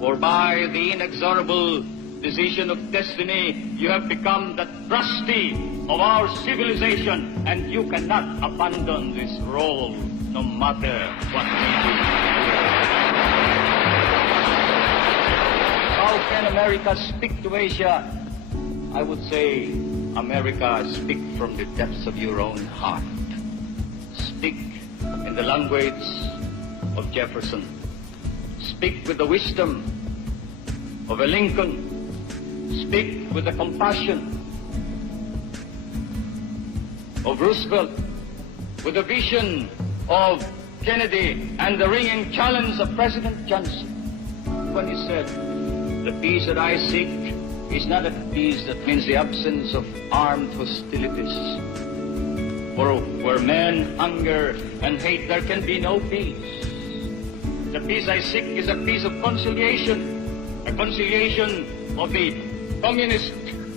For by the inexorable decision of destiny, you have become the trustee of our civilization, and you cannot abandon this role, no matter what may be. How can America speak to Asia? I would say, America, speak from the depths of your own heart. Speak in the language of Jefferson. Speak with the wisdom of a Lincoln. Speak with the compassion of Roosevelt, with the vision of Kennedy, and the ringing challenge of President Johnson, when he said, "The peace that I seek is not a peace that means the absence of armed hostilities. For where men hunger and hate, there can be no peace. The peace I seek is a peace of conciliation, a conciliation of the communist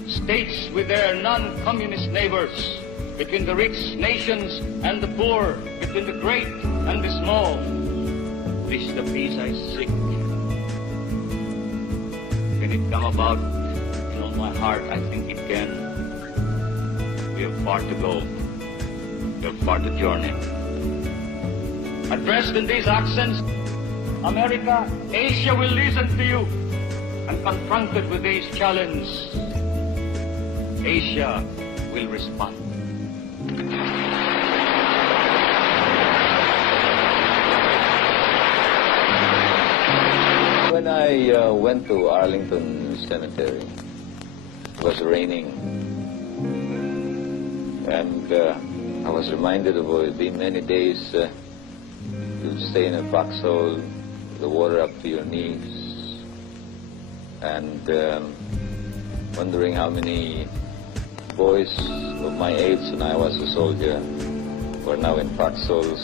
states with their non-communist neighbors, between the rich nations and the poor, between the great and the small. This is the peace I seek. Can it come about? In all my heart, I think it can. We have far to go. We have far to journey." Addressed in these accents, America, Asia will listen to you. And confronted with these challenges, Asia will respond. When I went to Arlington Cemetery, it was raining, and I was reminded of it had been many days to stay in a foxhole, the water up to your knees, and wondering how many boys of my age, and I was a soldier, were now in foxholes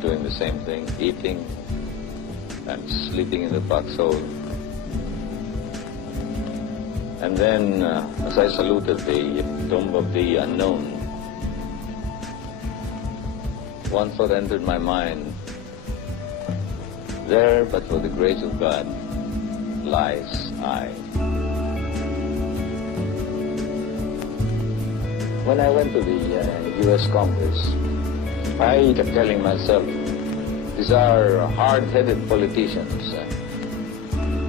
doing the same thing, eating and sleeping in the foxhole. And then, as I saluted the tomb of the unknown, one thought entered my mind: there, but for the grace of God, lies I. When I went to the U.S. Congress, I kept telling myself, these are hard-headed politicians.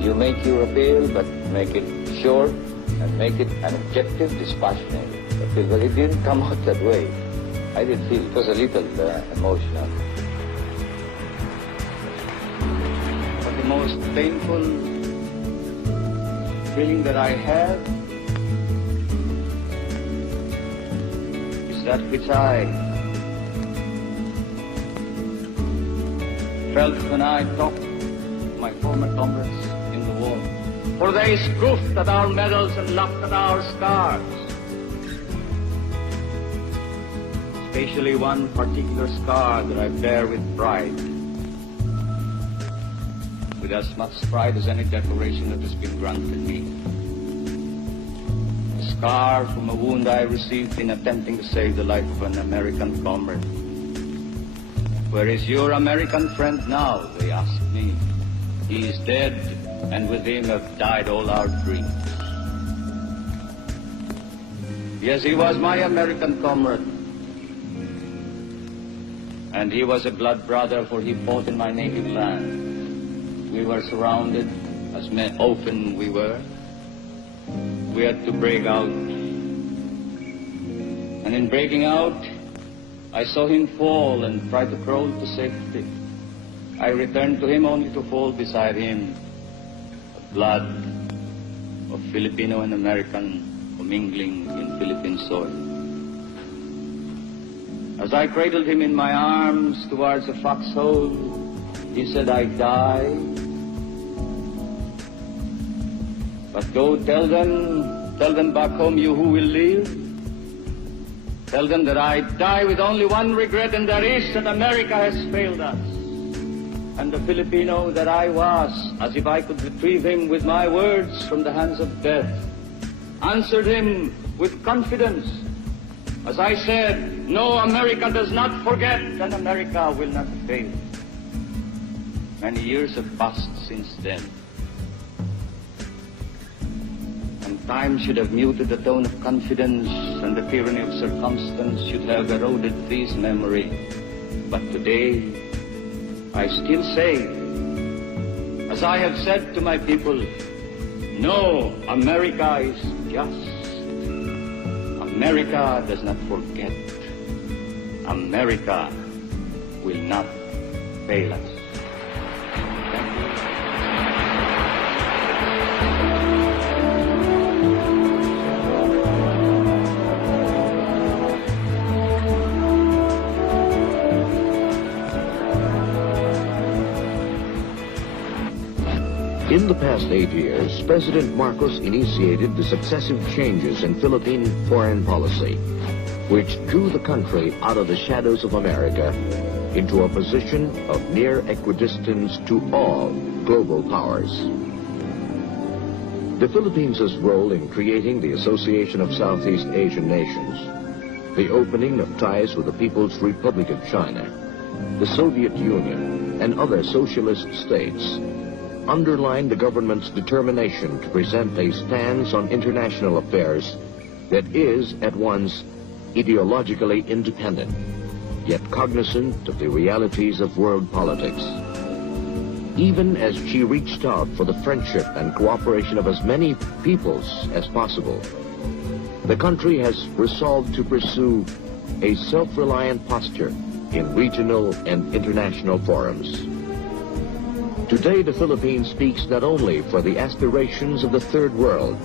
You make your appeal, but make it short and make it an objective, dispassionate appeal. But it didn't come out that way. I did feel it was a little emotional. But the most painful feeling that I have is that which I felt when I talked to my former comrades in the war. For they scoffed at our medals and laughed at our scars. Especially one particular scar that I bear with pride. With as much pride as any decoration that has been granted me. A scar from a wound I received in attempting to save the life of an American comrade. "Where is your American friend now?" they asked me. "He is dead, and with him have died all our dreams." Yes, he was my American comrade. And he was a blood brother, for he fought in my native land. We were surrounded, as men often we were. We had to break out. And in breaking out, I saw him fall and try to crawl to safety. I returned to him only to fall beside him. The blood of Filipino and American commingling in Philippine soil. As I cradled him in my arms towards the foxhole, he said, "I die. But go tell them back home, you who will live. Tell them that I die with only one regret, and that is that America has failed us. And the Filipino that I was, as if I could retrieve him with my words from the hands of death, answered him with confidence. As I said, no, America does not forget, and America will not fail." Many years have passed since then. Time should have muted the tone of confidence, and the tyranny of circumstance should have eroded this memory. But today, I still say, as I have said to my people, no, America is just. America does not forget. America will not fail us. In the past 8 years, President Marcos initiated the successive changes in Philippine foreign policy, which drew the country out of the shadows of America into a position of near equidistance to all global powers. The Philippines' role in creating the Association of Southeast Asian Nations, the opening of ties with the People's Republic of China, the Soviet Union, and other socialist states underlined the government's determination to present a stance on international affairs that is at once ideologically independent, yet cognizant of the realities of world politics. Even as she reached out for the friendship and cooperation of as many peoples as possible, the country has resolved to pursue a self-reliant posture in regional and international forums. Today, the Philippines speaks not only for the aspirations of the Third World,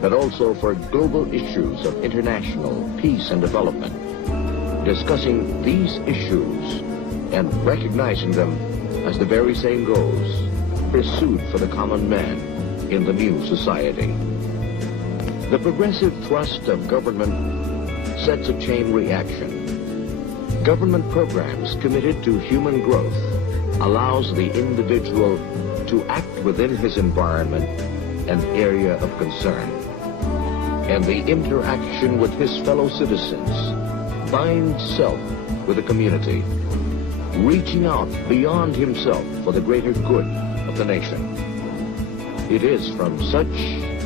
but also for global issues of international peace and development, discussing these issues and recognizing them as the very same goals pursued for the common man in the new society. The progressive thrust of government sets a chain reaction. Government programs committed to human growth allows the individual to act within his environment and area of concern. And the interaction with his fellow citizens binds self with the community, reaching out beyond himself for the greater good of the nation. It is from such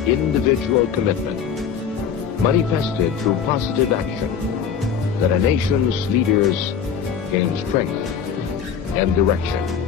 individual commitment, manifested through positive action, that a nation's leaders gain strength and direction.